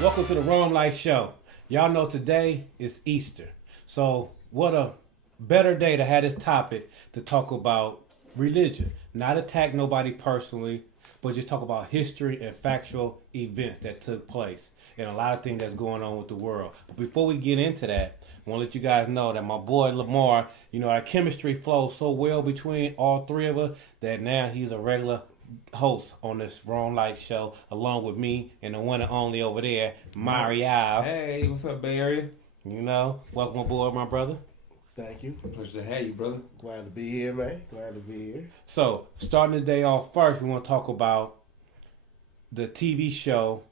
Welcome to the Romelite Show. Y'all know today is Easter. So what a better day to have this topic to talk about religion. Not attack nobody personally, but just talk about history and factual events that took place and a lot of things that's going on with the world. But before we get into that, I want to let you guys know that my boy Lamar, our chemistry flows so well between all three of us that now he's a regular host on this Wrong Light show, along with me and the one and only over there, Mario. Hey, what's up, Bay Area? Welcome aboard, my brother. Thank you. Pleasure to have you, brother. Glad to be here, man. Glad to be here. So, starting the day off first, we want to talk about the TV show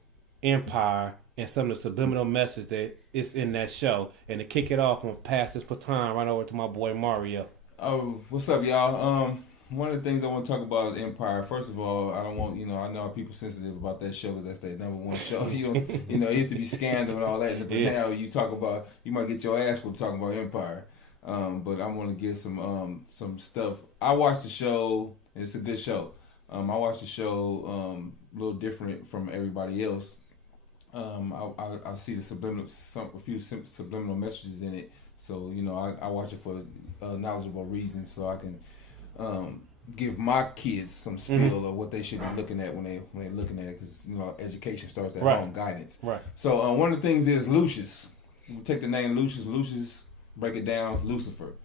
Empire and some of the subliminal message that is in that show. And to kick it off, I'm going to pass this baton right over to my boy Mario. Oh, what's up, y'all? One of the things I want to talk about is Empire. First of all, I don't want, I know people sensitive about that show because that's their number one show. It used to be Scandal and all that, but now you talk about, you might get your ass whooped talking about Empire. But I want to give some stuff. I watched the show, and it's a good show. I watched the show a little different from everybody else. I see a few subliminal messages in it. So, I watch it for knowledgeable reasons so I can give my kids some spiel of what they should be looking at when they're looking at it, because education starts at home, guidance. Right. So one of the things is Lucius. We take the name Lucius. Lucius, break it down, Lucifer,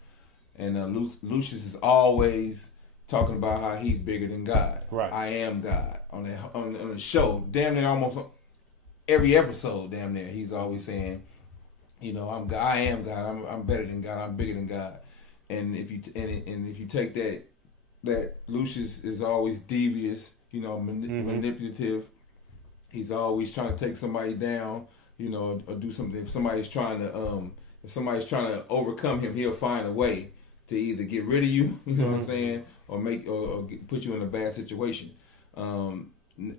and Lucius is always talking about how he's bigger than God. Right. I am God on the show. Damn near almost every episode. Damn near he's always saying, I'm God. I am God. I'm better than God. I'm bigger than God. And if you take that Lucius is always devious, manipulative. He's always trying to take somebody down, or do something. If somebody's trying to overcome him, he'll find a way to either get rid of you, what I'm saying, or put you in a bad situation.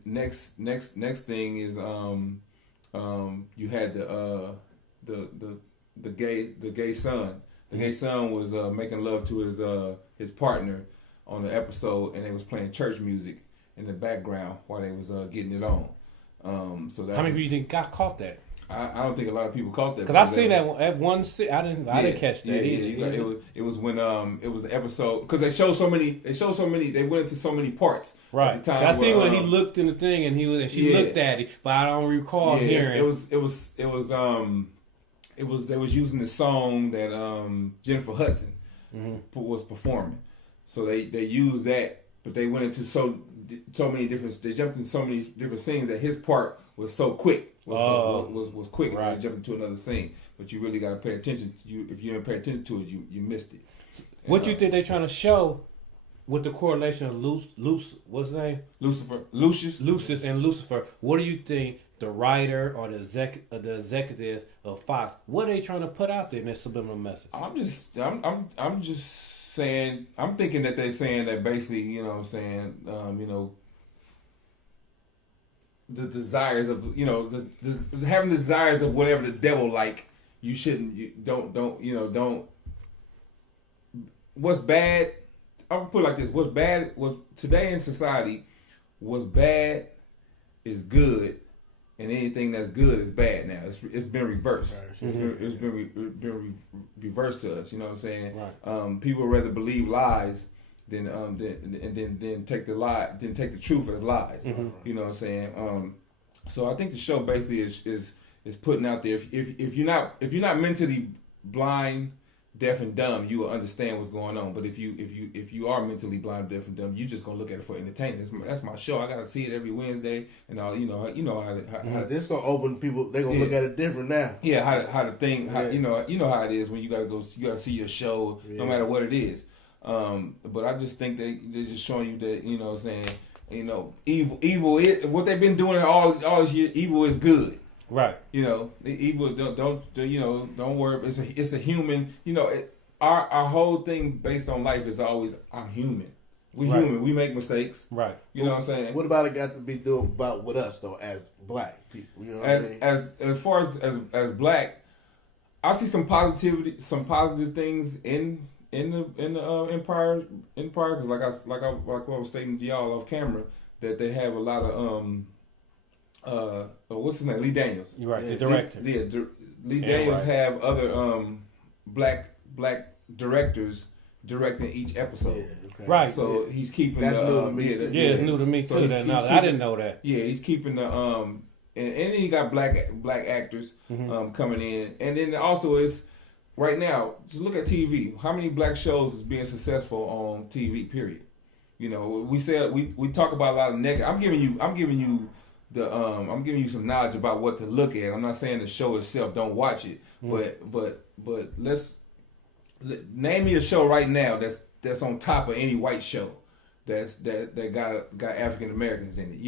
Next thing is you had the gay son. The gay son was making love to his partner on the episode, and they was playing church music in the background while they was getting it on. So that's how many people got caught that? I don't think a lot of people caught that. Because I seen that at one. I didn't catch that either. It was when it was an episode, because they showed so many. They went into so many parts. Right. At the time I seen when he looked in the thing and she looked at it, but I don't recall hearing. They was using the song that Jennifer Hudson was performing, so they used that, but they went into so many different. They jumped into so many different scenes that his part was so quick. Was quick. Right. When they jumped into another scene, but you really got to pay attention. If you didn't pay attention to it, you missed it. What you think they trying to show with the correlation of what's his name? Lucius and Lucifer? What do you think the writer or the executives of Fox, what are they trying to put out there in this subliminal message? I'm just saying. I'm thinking that they're saying that basically, the desires of having desires of whatever the devil like. You shouldn't. Don't. What's bad? I'll put it like this: what's bad was today in society. What's bad is good, and anything that's good is bad now. It's been reversed. Right. It's been reversed to us. You know what I'm saying? Right. People rather believe lies than take the truth as lies. Mm-hmm. You know what I'm saying? So I think the show basically is putting out there. If you're not mentally blind, deaf and dumb, you will understand what's going on. But if you are mentally blind, deaf and dumb, you just gonna look at it for entertainment. That's my show. I gotta see it every Wednesday, and all how this gonna open people. They gonna look at it different now. Yeah, how the thing. How, you know how it is when you gotta see your show, no matter what it is. But I just think they're just showing you that what I'm saying. Evil is what they've been doing all this year. Evil is good. Right. Evil don't worry. It's a human. Our whole thing based on life is always I'm human. We human. We make mistakes. Right. You know what I'm saying? What about it got to be doing about with us though as black people? You know what I mean? As far as black, I see some positive things in the Empire because like I was stating to y'all off camera that they have a lot of what's his name? Lee Daniels. You're right, Yeah, the director. Lee Daniels right. have other black directors directing each episode. Yeah, okay. Right. So he's keeping That's the new to me, too. Yeah, it's new to me So too. he's That knowledge. I keeping- didn't know that. Yeah, he's keeping the and then you got black actors coming in, and then also is right now. Just look at TV. How many black shows is being successful on TV? Period. You know, we said we talk about a lot of negative. I'm giving you I'm giving you some knowledge about what to look at. I'm not saying the show itself, don't watch it, but let's name me a show right now that's on top of any white show that got African Americans in it.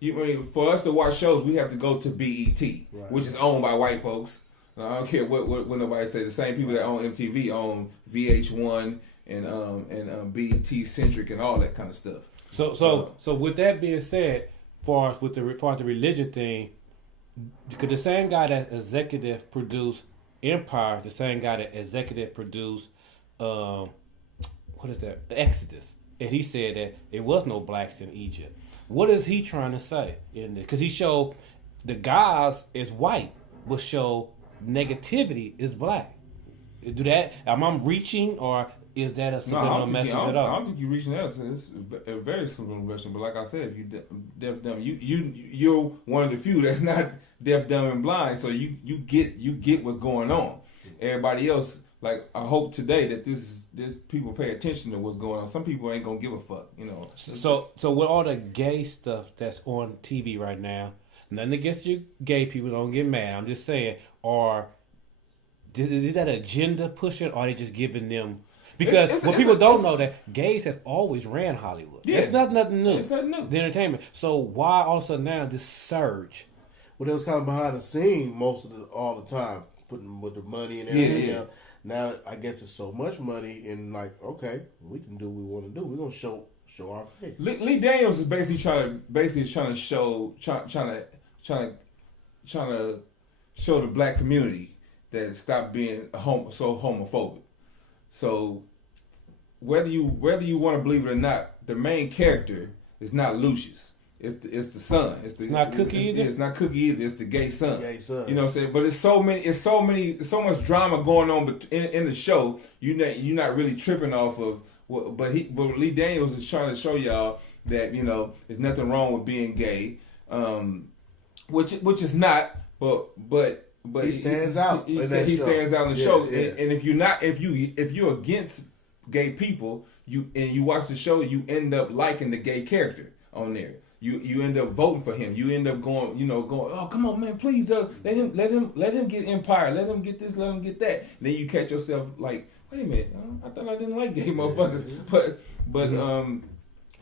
You for us to watch shows, we have to go to BET, Right. which is owned by white folks. I don't care what nobody says. The same people that own MTV own VH1 and BET Centric and all that kind of stuff. So with that being said, far as the religion thing, could the same guy that executive produced Empire, the same guy that executive produced what is that? Exodus, and he said that it was no blacks in Egypt. What is he trying to say in there? Because he showed the guys is white, but show negativity is black. Do that? Am I reaching, or is that a subliminal message at all? I don't think you're reaching that. It's a very subliminal message. But like I said, if you deaf, dumb, you're one of the few that's not deaf, dumb, and blind. So you get what's going on. Everybody else, like I hope today that this people pay attention to what's going on. Some people ain't gonna give a fuck, you know. So with all the gay stuff that's on TV right now, nothing against you gay people, don't get mad. I'm just saying, is that agenda pushing, or are they just giving them? Because what people don't know that gays have always ran Hollywood. Yeah. It's not nothing new. It's nothing new. The entertainment. So why all of a sudden now this surge? Well, it was kind of behind the scene all the time, putting with the money and everything. Yeah. Now I guess it's so much money, and like, okay, we can do what we want to do. We're gonna show our face. Lee Daniels is basically trying to show the black community that stop being so homophobic. So whether you want to believe it or not, the main character is not Lucius. It's the son. It's not Cookie either? It's not Cookie either. It's the gay son. Gay son. You know what I'm saying? But it's so much drama going on in the show. You're not really tripping off of. But Lee Daniels is trying to show y'all that there's nothing wrong with being gay, which is not. But he stands out. He stands out in the show. And if you're against gay people, you watch the show, you end up liking the gay character on there. You end up voting for him. You end up going, oh, come on, man, please, let him get Empire. Let him get this, let him get that. And then you catch yourself like, wait a minute, I thought I didn't like gay motherfuckers.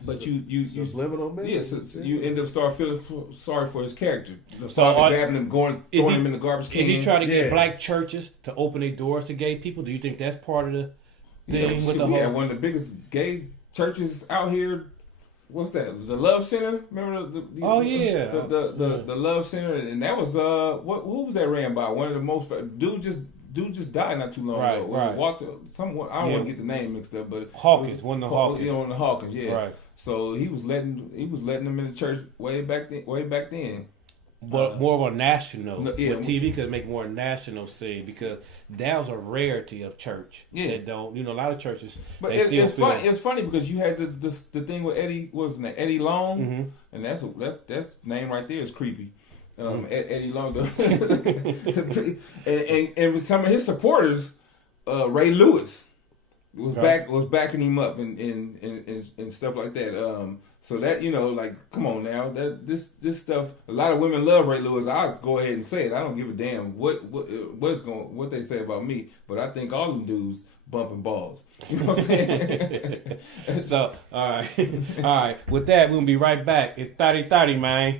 But you subliminal message. So you end up start feeling sorry for his character. Grabbing him, throwing him in the garbage can. Is he trying to get black churches to open their doors to gay people? Do you think that's part of the thing with the whole? We had one of the biggest gay churches out here. What's that? The Love Center. Remember the Love Center, and that was what was that ran by? One of the most dude just died not too long ago. Right. Walter, someone I don't want to get the name mixed up, but Hawkins, one of the Hawkins. On the Hawkins, yeah. Right. So he was letting them in the church way back then. But more of a national with TV could make more national scene, because that was a rarity of church. Yeah, that don't a lot of churches. But it's funny because you had the thing with Eddie, what was his name? Eddie Long, and that's name right there is creepy. Eddie Long, and with some of his supporters, Ray Lewis was backing him up and stuff like that. So that like, come on now, that this stuff. A lot of women love Ray Lewis. I'll go ahead and say it. I don't give a damn what they say about me, but I think all them dudes bumping balls. You know what I'm saying? So all right. With that, we'll be right back. It's 30-30, man.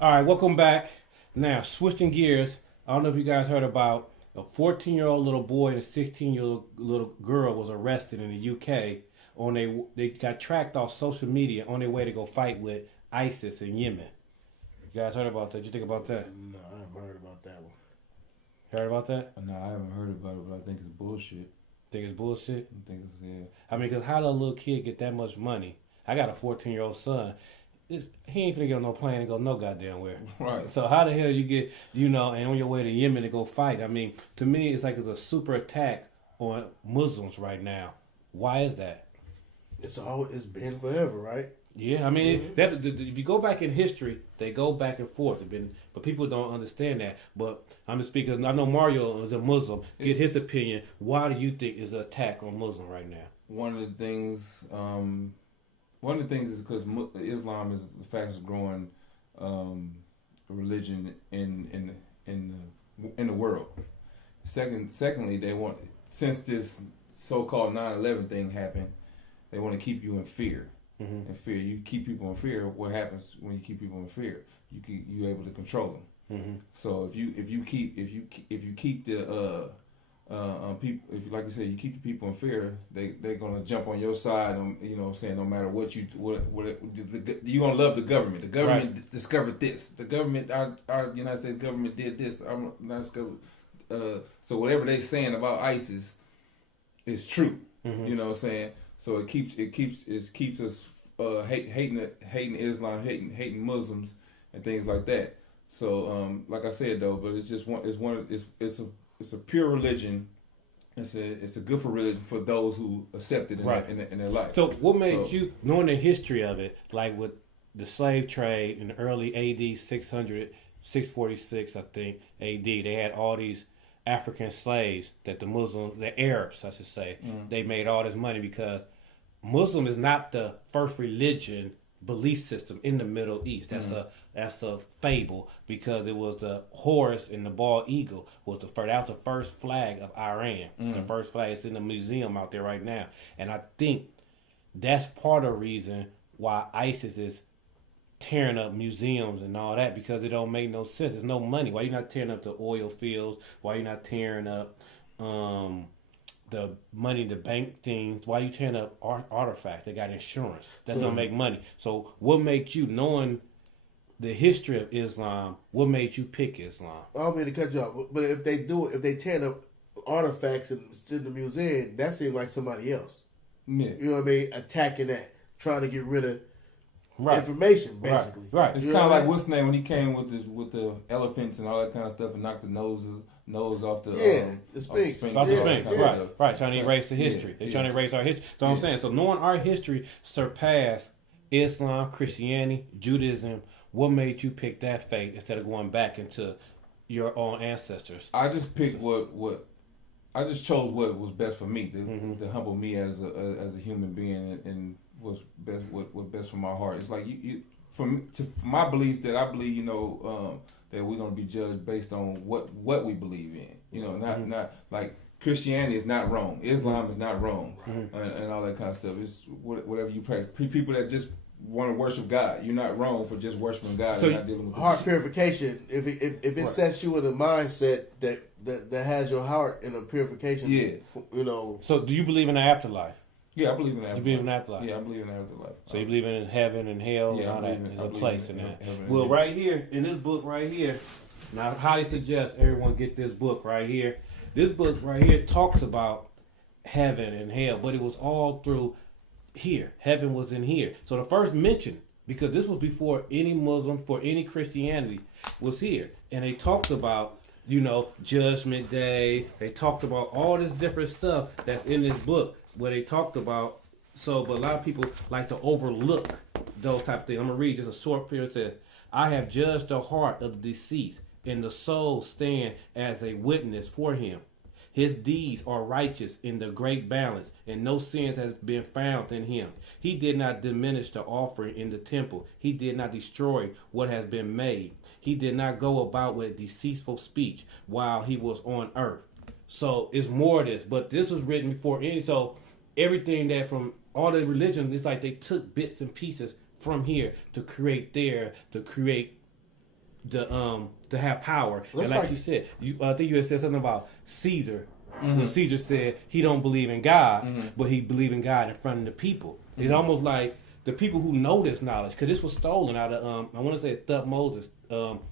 All right, welcome back. Now, switching gears, I don't know if you guys heard about A 14-year-old little boy and a 16-year-old little girl was arrested in the UK. They got tracked off social media on their way to go fight with ISIS in Yemen. You guys heard about that? What you think about that? No, I haven't heard about that one. Heard about that? No, I haven't heard about it, but I think it's bullshit. Think it's bullshit? I think it's, yeah. I mean, because how does a little kid get that much money? I got a 14-year-old son. He ain't finna get on no plane and go no goddamn where. Right. So how the hell you get, and on your way to Yemen to go fight? I mean, to me, it's like it's a super attack on Muslims right now. Why is that? It's been forever, right? Yeah, I mean, if you go back in history, they go back and forth. But people don't understand that. But I'm just speaking. I know Mario is a Muslim. Get his opinion. Why do you think is an attack on Muslim right now? One of the things is because Islam is the fastest growing religion in the world. Secondly, they want, since this so-called 9/11 thing happened, they want to keep you in fear. Mm-hmm. In fear, you keep people in fear. What happens when you keep people in fear? You're able to control them. Mm-hmm. So if you keep the people, if like you said, you keep the people in fear, they're gonna jump on your side. You know what I'm saying? No matter what you're gonna love the government. The government discovered this. The government, our United States government did this. I'm not discovered. So whatever they saying about ISIS is true. Mm-hmm. You know what I'm saying? So it keeps us hating Islam, hating Muslims and things like that. So like I said though, but it's a pure religion. It's a good for religion for those who accept it in their life. So what made you, knowing the history of it, like with the slave trade in the early AD 646, I think, AD, they had all these African slaves that the Arabs, I should say, they made all this money because Muslim is not the first religion belief system in the Middle East. That's a fable because it was the horse and the bald eagle was that was the first flag of Iran. The first flag is in the museum out there right now, and I think that's part of the reason why ISIS is tearing up museums and all that, because it don't make no sense. There's no money. Why you not tearing up the oil fields? Why you not tearing up the money in the bank things? Why you tearing up artifacts? They got insurance. That don't make money. So what makes you, knowing the history of Islam, what made you pick Islam? I don't mean to cut you off, but if they tear up artifacts in the museum, that seems like somebody else. Yeah. You know what I mean? Attacking that, trying to get rid of information, basically. Right. It's kind of like what's name when he came with the elephants and all that kind of stuff and knocked the nose off the the Sphinx. Off the Sphinx. Yeah. Right. Trying to erase the history. They're trying to erase our history. So I'm saying, so knowing our history surpassed Islam, Christianity, Judaism, what made you pick that faith instead of going back into your own ancestors? I just picked I just chose what was best for me to humble me as a human being and what's best what best for my heart. It's like for my beliefs that I believe, that we're gonna be judged based on what we believe in. Not like Christianity is not wrong, Islam is not wrong, and all that kind of stuff. It's whatever you practice. People that just want to worship God, you're not wrong for just worshiping God. So and not dealing with heart purification. If it sets you in a mindset that has your heart in a purification, So do you believe in the afterlife? Yeah, I believe in that. You believe in afterlife? Yeah, I believe in afterlife. So you believe in heaven and hell and all that? There's a place in that. Well, right here, in this book right here, now I highly suggest everyone get this book right here. This book right here talks about heaven and hell, but it was all through here. Heaven was in here. So the first mention, because this was before any Muslim, for any Christianity, was here. And they talked about, Judgment Day. They talked about all this different stuff that's in this book where they talked about. But a lot of people like to overlook those type of things. I'm going to read just a short period. It says, I have judged the heart of the deceased, and the soul stand as a witness for him. His deeds are righteous in the great balance, and no sins has been found in him. He did not diminish the offering in the temple. He did not destroy what has been made. He did not go about with deceitful speech while he was on earth. So it's more of this, but this was written before any. So everything that from all the religions, it's like they took bits and pieces from here to create there, to create to have power. Looks and like like- you said, I think you had said something about Caesar. When Caesar said he don't believe in God, but he believe in God in front of the people. It's almost like the people who know this knowledge, because this was stolen out of I want to say Thutmose.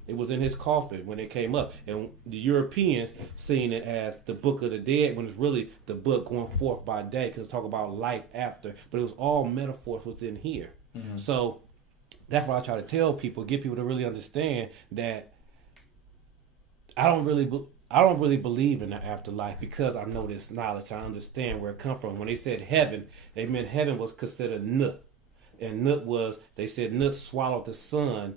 It was in his coffin when it came up, and the Europeans seen it as the Book of the Dead, when it's really the book going forth by day, because it talk about life after, but it was all metaphors within here. So that's why I try to tell people, get people to really understand that I don't really believe in the afterlife, because I know this knowledge. I understand where it come from. When they said heaven, they meant heaven was considered Nut. And Nut was, they said Nut swallowed the sun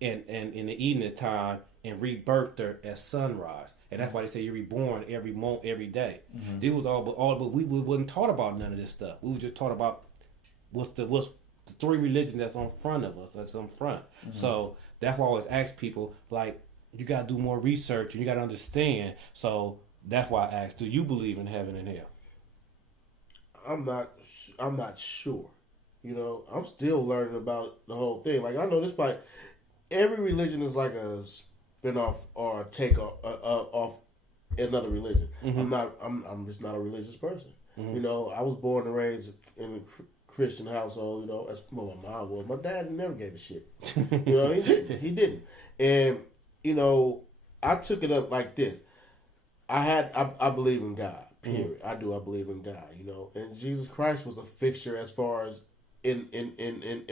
in the evening time and rebirthed her at sunrise. And that's why they say you're reborn every moment, every day. This was but we wasn't taught about none of this stuff. We were just taught about what's the three religions that's on front of us, that's on front. So that's why I always ask people, like, you got to do more research and you got to understand. So that's why I asked, do you believe in heaven and hell? I'm not sure. You know, I'm still learning about the whole thing. Like, I know this, like, every religion is like a spin-off or a take off another religion. I'm just not a religious person. You know, I was born and raised in a Christian household. You know, that's what my mom was. My dad never gave a shit. You know, he didn't. And you know, I took it up like this. I believe in God. Period. I believe in God. You know, and Jesus Christ was a fixture as far as in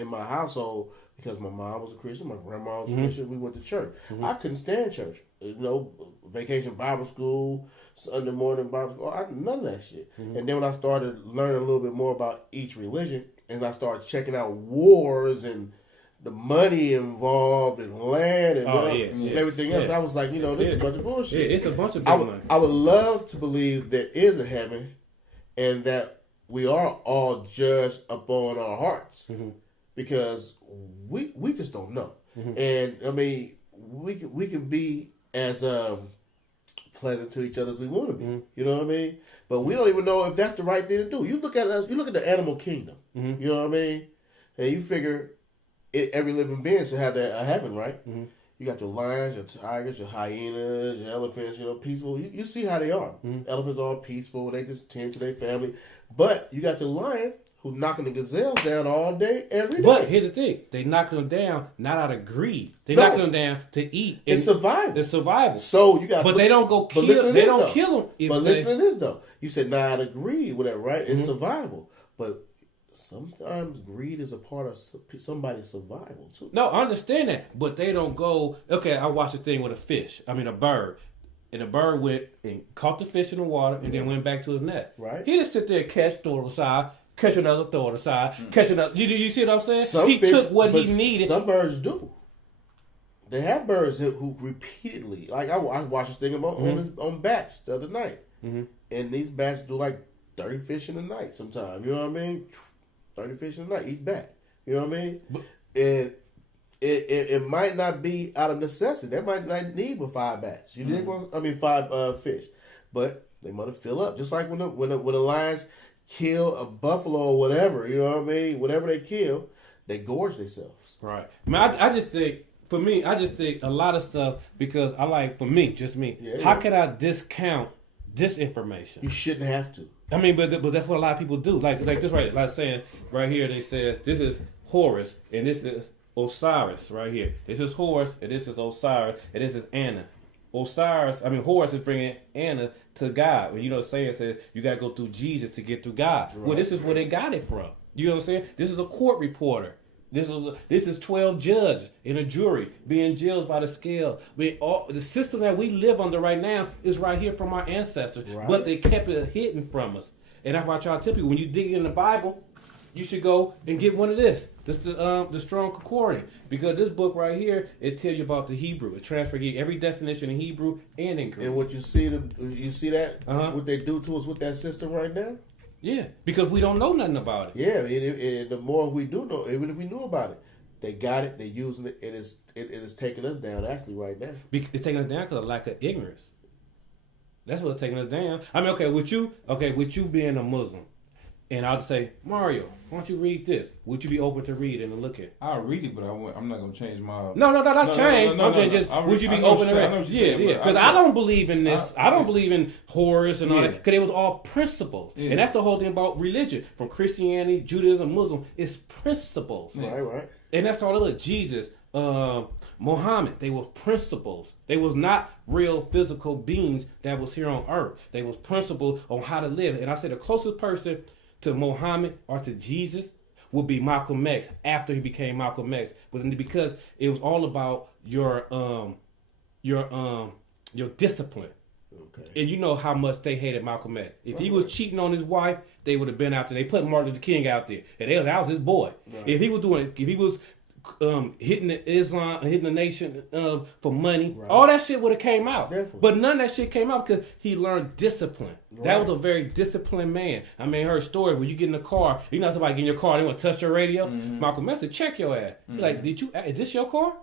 my household, because my mom was a Christian, my grandma was a Christian. We went to church. I couldn't stand church. You know, vacation Bible school, Sunday morning Bible school, none of that shit. And then when I started learning a little bit more about each religion, and I started checking out wars and the money involved and land and everything else, I was like, you know, this is a bunch of bullshit. Yeah, it's a bunch of big money. I would love to believe there is a heaven and that we are all judged upon our hearts, because we just don't know. And I mean, we can be as pleasant to each other as we want to be. You know what I mean? But we don't even know if that's the right thing to do. You look at us. You look at the animal kingdom. You know what I mean? And you figure every living being should have a heaven, right? You got your lions, your tigers, your hyenas, your elephants. You know, peaceful. You see how they are. Elephants are all peaceful. They just tend to their family. But you got the lion who knocking the gazelles down all day, every day. But here's the thing: they knocking them down not out of greed. They knocking them down to eat. It's survival. It's survival. So you got, but they don't go kill. They don't kill them. But listen to this though. You said not out of greed, whatever, right? It's survival. But sometimes greed is a part of somebody's survival too. No, I understand that, but they don't go. Okay, I watched a thing with a bird. And the bird went and caught the fish in the water and then went back to his net. Right. He just sit there and catch, throw it aside, catch another, throw it aside, catch another. You see what I'm saying? He took what he needed. Some birds do. They have birds who repeatedly, like I watched this thing on bats the other night. And these bats do like 30 fish in a night sometimes. You know what I mean? 30 fish in a night, each bat. You know what I mean? And it might not be out of necessity. They might not need but 5 bats. You dig? I mean 5 fish, but they might fill up. Just like when the lions kill a buffalo or whatever, you know what I mean? Whatever they kill, they gorge themselves. Right. I mean, I just think, for me, I just think a lot of stuff, because I like, for me, just me. Yeah, how can I discount this information? You shouldn't have to. I mean, but that's what a lot of people do. Like this right, like saying right here, they says this is Horus and this is Osiris right here. This is Horus, and this is Osiris, and this is Anna. Horus is bringing Anna to God. When you know what I'm saying, says you got to go through Jesus to get through God. Right. Well, this is where they got it from. You know what I'm saying? This is a court reporter. This is 12 judges in a jury being judged by the scale. The system that we live under right now is right here from our ancestors, but they kept it hidden from us. And that's why I try to tell people, when you dig in the Bible, you should go and get one of this. This is the Strong Concordance, because this book right here, it tells you about the Hebrew. It transfers every definition in Hebrew and in Greek. And what you see that what they do to us with that system right now. Yeah, because we don't know nothing about it. Yeah, and the more we do know, even if we knew about it, they got it, they're using it, and it is taking us down actually right now. It's taking us down because of lack of ignorance. That's what's taking us down. I mean, with you being a Muslim, and I'll say, Mario, why don't you read this? Would you be open to read and look at? I'll read it, but I'm not gonna change my. Not change. No, I'm saying just would you be open to read? Yeah. Because I don't believe in this. I don't believe in horrors and all that. Because it was all principles, and that's the whole thing about religion, from Christianity, Judaism, Muslim. It's principles. Right. And that's all it was. Jesus, Muhammad, they were principles. They was not real physical beings that was here on earth. They was principles on how to live. And I say the closest person to Muhammad or to Jesus would be Malcolm X after he became Malcolm X. But because it was all about your discipline. Okay. And you know how much they hated Malcolm X. If he was cheating on his wife, they would have been out there. They put Martin Luther King out there, and that was his boy. Right. If he was hitting the nation for money, right, all that shit would have came out. Definitely. But none of that shit came out because he learned discipline. Right. That was a very disciplined man. I mean, her story when you get in the car, you know somebody get in your car, they want to touch your radio. Mm-hmm. Malcolm X said, check your ass. Mm-hmm. He's like, is this your car?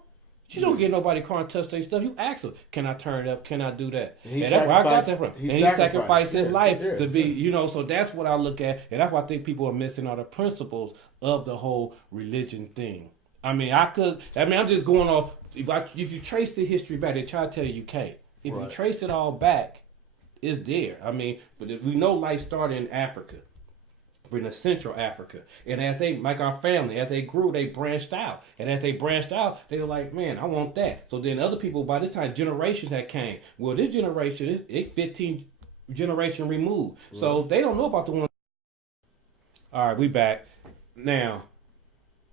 You don't get nobody car and touch their stuff. You ask them, can I turn it up? Can I do that? And that's where I got that from. And he sacrificed his life to be, so that's what I look at. And that's why I think people are missing all the principles of the whole religion thing. I mean, I'm just going off. If you trace the history back, they try to tell you can't. If you trace it all back, it's there. I mean, but we know life started in Africa. We're in Central Africa. And as they, like our family, as they grew, they branched out. And as they branched out, they were like, man, I want that. So then other people, by this time, generations had came. Well, this generation, it's 15 generation removed. Right. So they don't know about the one. All right, we back. Now,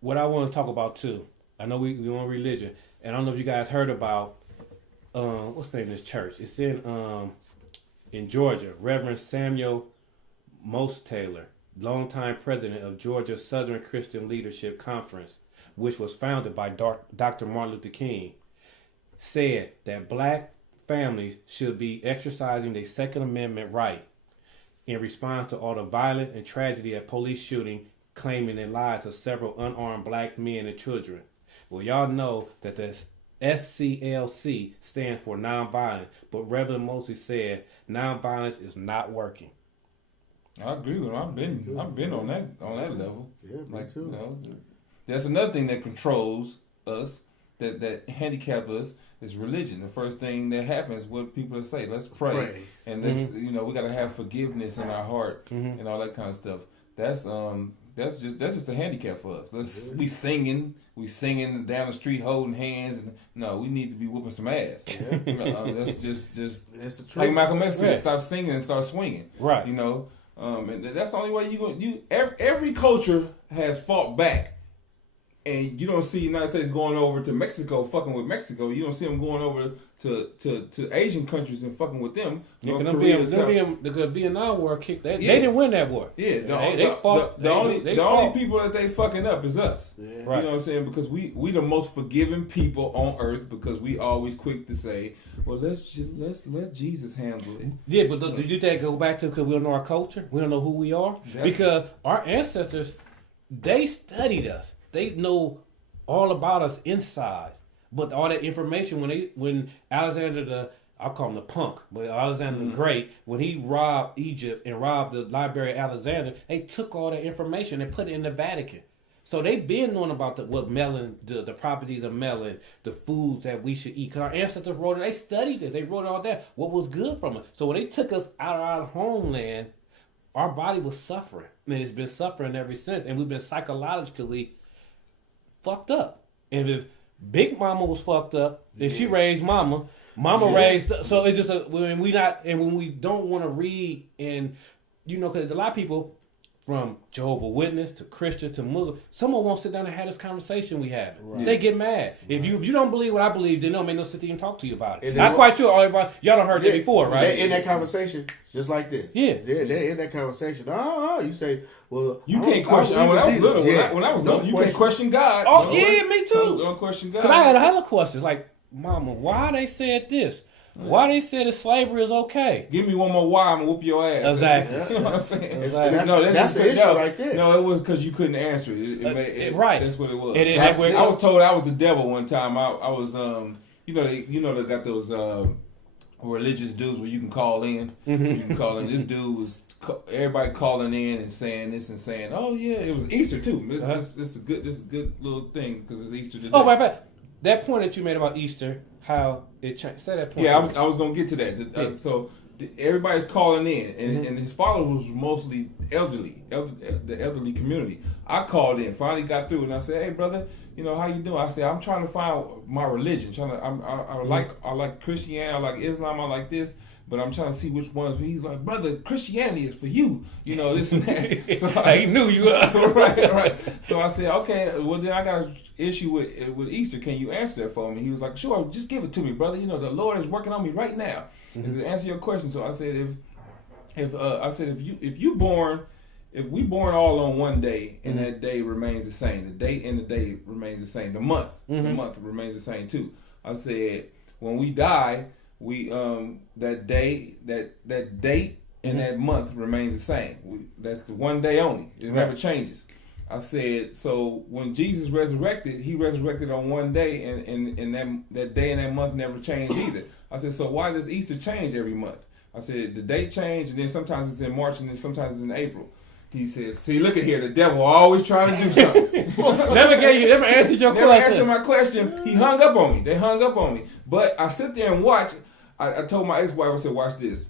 what I want to talk about too, I know we on religion, and I don't know if you guys heard about, what's the name of this church? It's in Georgia, Reverend Samuel Most Taylor, longtime president of Georgia Southern Christian Leadership Conference, which was founded by Dr. Martin Luther King, said that black families should be exercising their Second Amendment right in response to all the violence and tragedy of police shooting claiming the lives of several unarmed black men and children. Well, y'all know that the SCLC stands for nonviolent, but Reverend Mosley said nonviolence is not working. I agree with him. I've been on that level. Yeah, me too. That's another thing that controls us, that handicap us, is religion. The first thing that happens, what people say, let's pray. And let's, we got to have forgiveness in our heart and all that kind of stuff. That's just a handicap for us. We singing down the street holding hands. And, no, we need to be whooping some ass. Yeah. That's just that's the truth. Like Malcolm X said, stop singing and start swinging. Right. And that's the only way every culture has fought back. And you don't see the United States going over to Mexico, fucking with Mexico. You don't see them going over to Asian countries and fucking with them. The Vietnam War kicked. They didn't win that war. Yeah, the only people that they fucking up is us. Yeah. Right. You know what I'm saying? Because we the most forgiving people on earth, because we always quick to say, well, let's let Jesus handle it. Yeah, but do you think go back to because we don't know our culture, we don't know who we are, because our ancestors, they studied us. They know all about us inside, but all that information when Alexander I call him the punk, but Alexander the Great, when he robbed Egypt and robbed the Library of Alexander, they took all that information and put it in the Vatican. So they've been knowing about what melon, the properties of melon, the foods that we should eat. Because our ancestors wrote it, they studied it, they wrote all that, what was good from it. So when they took us out of our homeland, our body was suffering, and it's been suffering ever since, and we've been psychologically fucked up. And if Big Mama was fucked up, then she raised Mama raised. So it's just when we don't want to read, and because a lot of people, from Jehovah's Witness to Christian to Muslim, someone won't sit down and have this conversation we have. Right. They get mad. If you don't believe what I believe, then don't make no sit there and talk to you about it. Not quite sure. Y'all done heard that before, right? They're in that conversation just like this. Yeah, they're in that conversation. You say, well, you can't question. When I was little, you can't question God. Oh yeah, me too. Don't question God. Because I had a hell of questions like, Mama, why they said this? Why they said that slavery is okay? Give me one more why, I'm gonna whoop your ass. Exactly. You know what I'm saying? Exactly. That's the issue right there. No, it was because you couldn't answer it. Right. That's what it was. I was told I was the devil one time. I was they got those religious dudes where you can call in. Mm-hmm. You can call in. This dude was everybody calling in and saying this and saying, oh yeah, it was Easter too. This is a good little thing because it's Easter today. Oh, matter of fact, that point that you made about Easter, how it changed. Say that point. Yeah, I was gonna get to that. So everybody's calling in, and his followers were mostly the elderly community. I called in, finally got through, and I said, "Hey, brother, how you doing?" I said, "I'm trying to find my religion. I like Christianity, I like Islam, I like this." But I'm trying to see which ones. He's like, brother, Christianity is for you. This and that. So he knew you were. right. So I said, okay, well then I got an issue with Easter. Can you answer that for me? He was like, sure, just give it to me, brother. The Lord is working on me right now to answer your question. So I said, if we born all on one day and that day remains the same, the date and the day remains the same, the month remains the same too. I said, when we die, we that date and that month remains the same. That's the one day only. It never changes. I said, so when Jesus resurrected, he resurrected on one day, and that day and that month never changed either. I said, so why does Easter change every month? I said, the date changed, and then sometimes it's in March, and then sometimes it's in April. He said, see, look at here, the devil always trying to do something. never answered your question. Never answered my question. He hung up on me. They hung up on me. But I sit there and watch. I told my ex-wife, I said, watch this.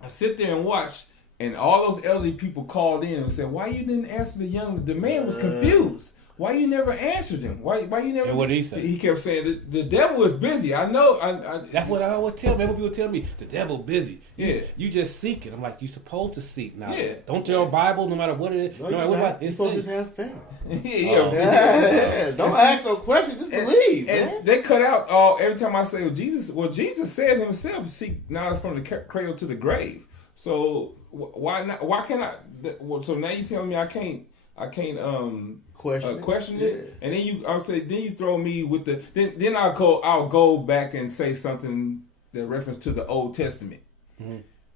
I sit there and watch, and all those elderly people called in and said, why you didn't answer the man was confused. Why you never answered him? Why you never? And what did he say? He kept saying, the devil is busy. I know. That's what I always tell people. People tell me, the devil busy. Yeah. You just seek it. I'm like, you supposed to seek now. Yeah. Don't tell Bible, no matter what it is. No, no matter what you're supposed to just have faith. Yeah. Don't ask no questions. Just believe, man. And they cut out every time I say, Jesus said himself, seek not from the cradle to the grave. So why not? Why can't I? So now you telling me I can't question it, and then you throw me with the then I'll go back and say something that reference to the Old Testament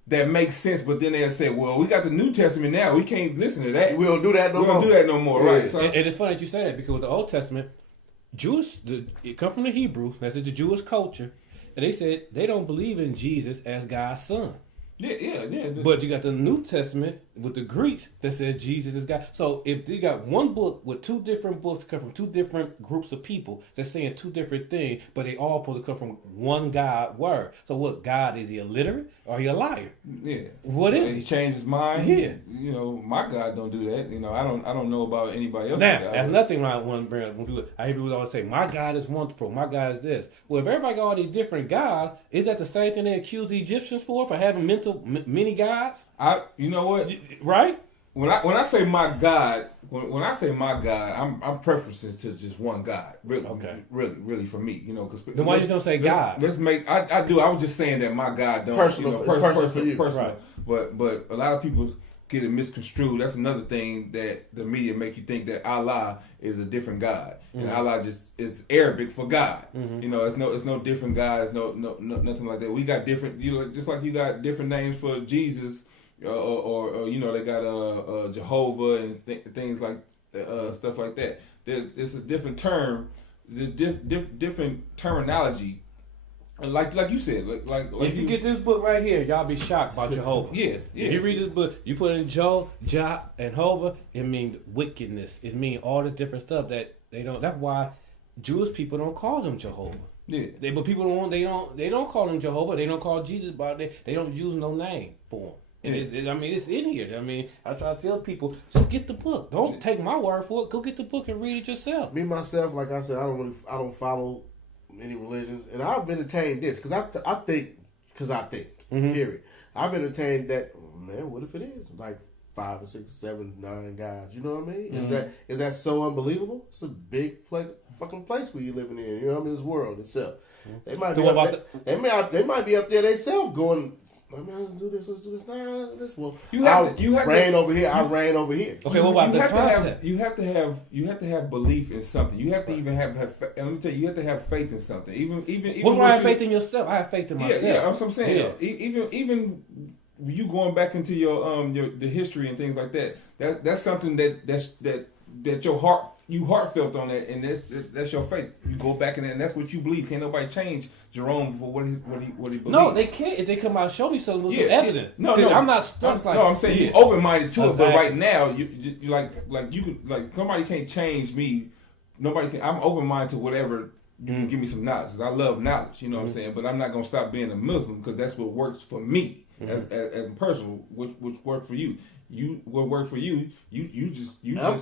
that makes sense, but then they'll say, well, we got the New Testament now, we can't listen to that. We don't do that no more. We don't do that no more, Yeah. right? So and it's funny that you say that, because with the Old Testament, it come from the Hebrews, that's the Jewish culture, and they said they don't believe in Jesus as God's son. Yeah. But you got the New Testament with the Greeks that says Jesus is God. So if you got one book with two different books that come from two different groups of people that's saying two different things, but they all supposed to come from one God word. So what, God, is he illiterate or he a liar? Yeah. What is he changed his mind? Yeah. My God don't do that. I don't know about anybody else. Now, that's nothing I want to bring up. When people, I hear people always say, my God is wonderful, my God is this. Well, if everybody got all these different gods, is that the same thing they accuse the Egyptians for having many gods? You know what? Right? When I say my God, when I say my God, I'm preferences to just one God. Really, okay. Really for me, because then why you don't say God? Let's make. I do. I was just saying that my God don't personal. Personal for you. Personal. Right. But a lot of people get it misconstrued. That's another thing that the media make you think that Allah is a different God, and Allah just is Arabic for God. It's no different God. It's no nothing like that. We got different. Just like you got different names for Jesus. Or they got Jehovah and things like stuff like that. There's a different term. There's different terminology. And like you said, like if you get this book right here, y'all be shocked about Jehovah. Yeah. If you read this book, you put in Jah, and Hova, it means wickedness. It means all this different stuff that they don't. That's why Jewish people don't call them Jehovah. Yeah. But people don't call them Jehovah. They don't call Jesus by they don't use no name for him. And it's in here. I try to tell people, just get the book. Don't take my word for it. Go get the book and read it yourself. Me myself, like I said, I don't follow any religions, and I've entertained this because I think. Period. I've entertained that. Man, what if it is like 5 or 6, 7, 9 guys? You know what I mean? Is that so unbelievable? It's a big fucking place where you living in. You know what I mean? This world itself. They might be they might be up there themselves going. Let's do this. Nah, this. Well, I reign over here. Okay, what about the concept? You have to have belief in something. You have to even have. And let me tell you, you have to have faith in something. Even. What do I have faith in yourself? I have faith in myself. Yeah, that's what I'm saying. Yeah. Even you going back into your the history and things like that. That's something that your heart you heartfelt on that, and that's your faith. You go back in there, and that's what you believe. Can't nobody change Jerome for what he believes. No, they can't. If they come out and show me something with some evidence. No, I'm not stuck. No, I'm saying you open minded to it, but right now you like you could like somebody can't change me. Nobody can. I'm open minded to whatever. You can give me some knowledge because I love knowledge. You know what I'm saying? But I'm not gonna stop being a Muslim because that's what works for me as a person. Which worked for you. What worked for you. You just. I'm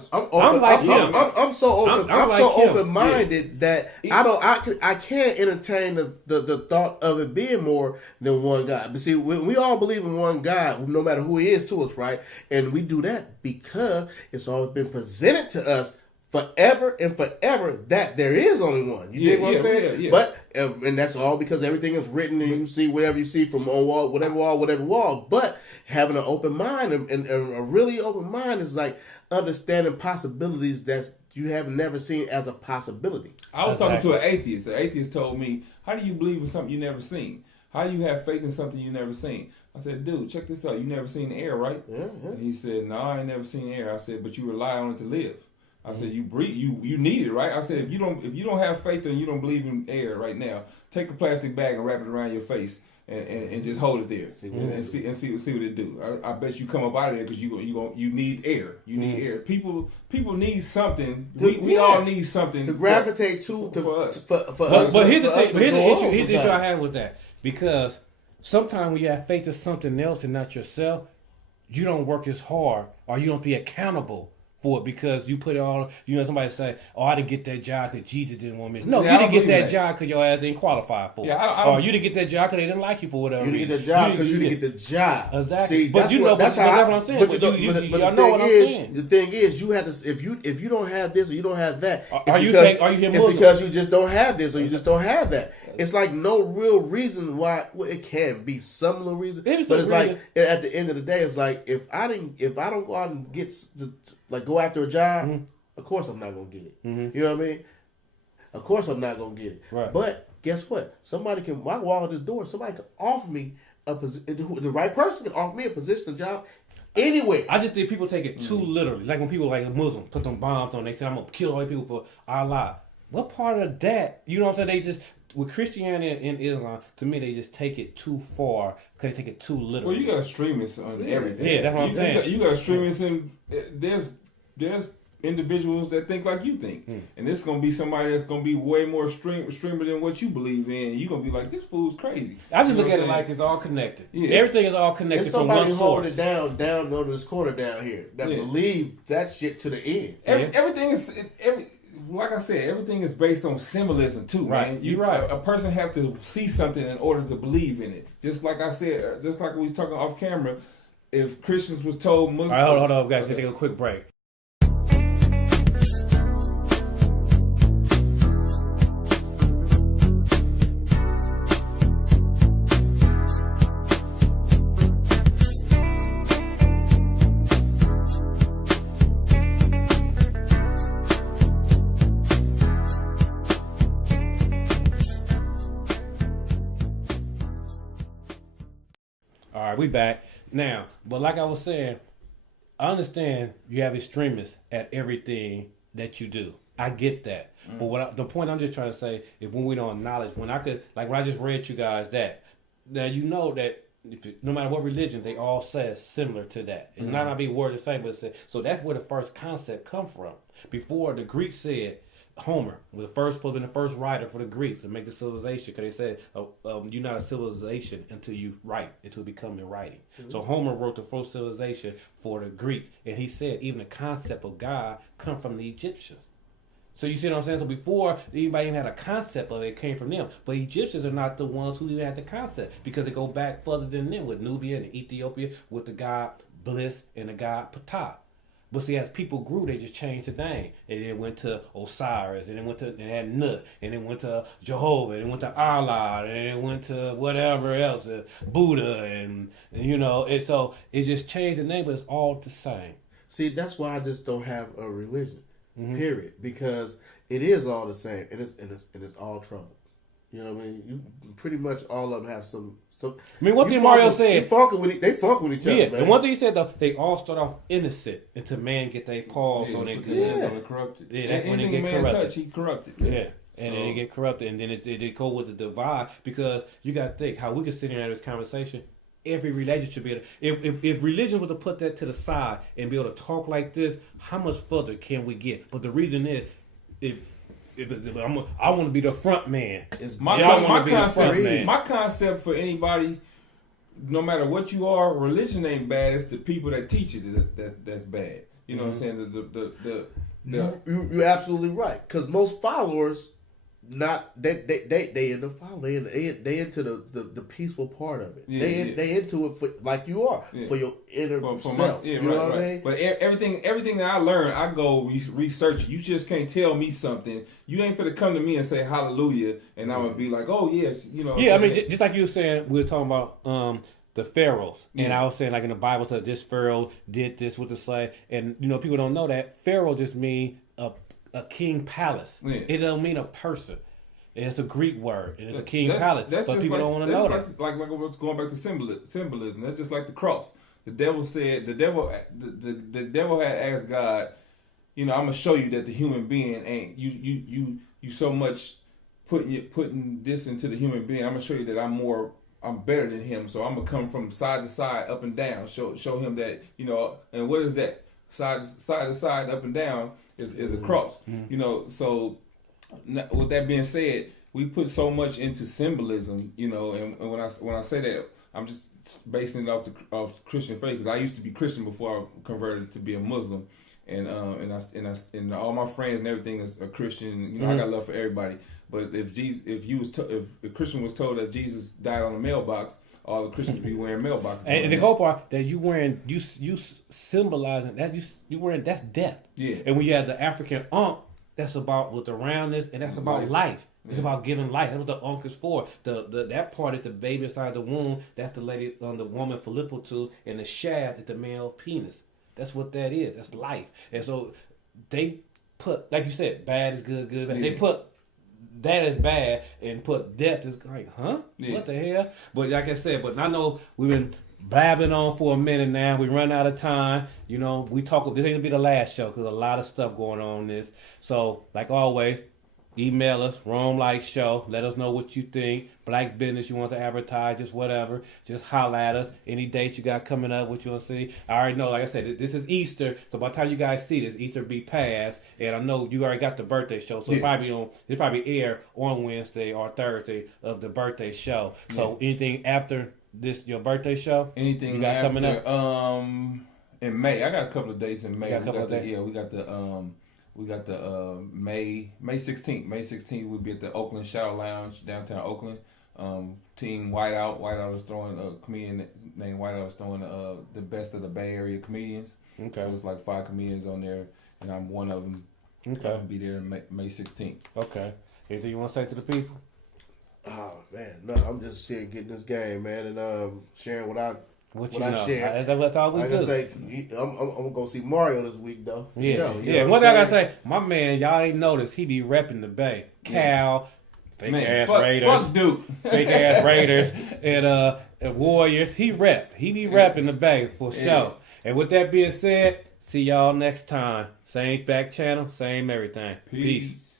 so open. I'm so open minded that I can't entertain the thought of it being more than one God. But see, we all believe in one God, no matter who He is to us, right? And we do that because it's always been presented to us forever and forever that there is only one. You dig what I'm saying? Yeah. But and that's all because everything is written and you see whatever you see from on wall, whatever wall. But having an open mind and a really open mind is like understanding possibilities that you have never seen as a possibility. I was talking to an atheist. The atheist told me, "How do you believe in something you never seen? How do you have faith in something you never seen?" I said, "Dude, check this out. You never seen the air, right?" Yeah. And he said, "No, I ain't never seen the air." I said, "But you rely on it to live." I said, "You breathe, you need it, right?" I said, if you don't have faith and you don't believe in air right now, take a plastic bag and wrap it around your face and just hold it there and see what it do. I bet you come up out of there because you need air. You need air. People need something. We all need something to gravitate to for us. But here's the issue I have with that, because sometimes when you have faith in something else and not yourself, you don't work as hard or you don't be accountable for it because you put it all. Somebody say, "Oh, I didn't get that job because Jesus didn't want me." No, you didn't get that job because your ass didn't qualify for it. Or you didn't get that job because they didn't like you for whatever. You didn't get that job because you didn't get the job. Exactly. See, but that's what I'm saying. But y'all know what I'm saying. The thing is, you have to. If you don't have this or you don't have that, are you here Muslim? It's because you just don't have this or you just don't have that. It's like no real reason why. Well, it can be some little reason, but it's like at the end of the day, it's like if I don't go out and get go after a job, of course I'm not gonna get it. You know what I mean? Of course I'm not gonna get it. Right. But guess what? Somebody can walk out this door. Somebody can offer me a position. The right person can offer me a position, a job. Anywhere. I just think people take it too literally. Like when people like a Muslim put them bombs on, they say I'm gonna kill all these people for Allah. What part of that? You know what I'm saying? They just with Christianity and Islam, to me, they just take it too far because they take it too literally. Well, you got extremists on everything. Yeah, that's what I'm saying. You got extremists, and there's individuals that think like you think, and it's gonna be somebody that's gonna be way more extreme than what you believe in. And you're gonna be like, this fool's crazy. I just look at it like it's all connected. Yeah, everything is all connected from one source. Somebody holding it down on this corner down here that believe that shit to the end. Everything is like I said, everything is based on symbolism too, right? Man. You're right. A person have to see something in order to believe in it. Just like I said, just like we was talking off camera, if Christians was told Muslims... All right, hold on, guys. Take a quick break. All right, we back now. But like I was saying, I understand you have extremists at everything that you do. I get that. But the point I'm just trying to say is when we don't acknowledge, when I just read you guys that you know that no matter what religion, they all say similar to that. It's not going to be word the same, but so that's where the first concept come from. Before the Greeks said, Homer was the first writer for the Greeks to make the civilization, because they said you're not a civilization until you write, until becoming writing. So Homer wrote the first civilization for the Greeks, and he said even the concept of God come from the Egyptians. So you see what I'm saying? So before anybody even had a concept of it, it came from them. But Egyptians are not the ones who even had the concept, because they go back further than them with Nubia and Ethiopia with the god Bliss and the god Ptah. But see, as people grew, they just changed the name. And then went to Osiris, and then went to and Nut, and then went to Jehovah, and then went to Allah, and then went to whatever else, Buddha, and so it just changed the name, but it's all the same. See, that's why I just don't have a religion, period, because it is all the same, and it's all trouble. You know what I mean? You pretty much all of them have some. I mean, one thing Mario said, they fuck with each other. yeah. Man. The one thing he said though, they all start off innocent until man get their paws on their good. Corrupted. Yeah, that's when they Anything get man corrupted. touch, he corrupted. Yeah. And then they get corrupted, and then it go with the divide, because you got to think how we can sit here and have this conversation. Every religion should be able to, if religion were to put that to the side and be able to talk like this, how much further can we get? But the reason is, if I want to be the front man. My concept for anybody, no matter what you are, religion ain't bad. It's the people that teach it that's bad. You know what I'm saying? You're absolutely right. Because most followers, they into following. They into the peaceful part of it. They into it for, like you are, for your inner self. You know what I mean? But everything that I learn, I go research. You just can't tell me something. You ain't finna come to me and say hallelujah, and I'm gonna be like, oh yes, you know. Yeah, I mean, just like you were saying, we were talking about the pharaohs, and I was saying like in the Bible, said this pharaoh did this with the slave, and people don't know that pharaoh just mean a king palace. Yeah. It don't mean a person. It's a Greek word. And it's a king palace. But people don't want to know that. Like what's going back to symbolism. That's just like the cross. The devil had asked God, I'm gonna show you that the human being ain't you so much putting this into the human being. I'm gonna show you that I'm better than him. So I'm gonna come from side to side, up and down. Show him that And what is that? Side to side, up and down is a cross. Mm-hmm. So with that being said, we put so much into symbolism. And when I say that, I'm just basing it off Christian faith, because I used to be Christian before I converted to be a Muslim. And all my friends and everything is a Christian. I got love for everybody. But if a Christian was told that Jesus died on a mailbox, all the Christians be wearing mailboxes. And the whole part that you wearing, you symbolizing that you wearing, that's death. Yeah. And when you have the African Ankh, that's about with the roundness, and that's about life. It's about giving life. That's what the Ankh is for. That part is the baby inside the womb. That's the lady on the woman fallopian tubes, and the shaft is the male penis. That's what that is. That's life. And so they put, like you said, bad is good, good. Bad. They put that is bad and put death is like, huh? Yeah. What the hell? But like I said, but I know we've been blabbing on for a minute now. We run out of time. We talk. This ain't gonna be the last show because a lot of stuff going on in this. So like always, email us, Romelite Show. Let us know what you think. Black business you want to advertise, just whatever. Just holler at us. Any dates you got coming up, what you want to see. I already know, like I said, this is Easter. So by the time you guys see this, Easter be past. And I know you already got the birthday show. So it probably air on Wednesday or Thursday of the birthday show. So anything after this, your birthday show? Anything you got after, coming up? In May. I got a couple of dates in May. We got the May 16th. May 16th we'll be at the Oakland Shadow Lounge, downtown Oakland. Team Whiteout is throwing a comedian named Whiteout is throwing the best of the Bay Area comedians. Okay. So it's like 5 comedians on there, and I'm one of them. Okay. I'll be there May 16th. Okay. Anything you want to say to the people? Oh man, no, I'm just here getting this game, man, and sharing what I share. That's all we do. I'm gonna go see Mario this week though. Yeah, sure, yeah. One thing I gotta say, my man, y'all ain't noticed he be repping the Bay. Cal, fake ass Raiders, fuck Duke, fake ass Raiders, and Warriors. He be repping the Bay for sure. And with that being said, see y'all next time. Same back channel, same everything. Peace.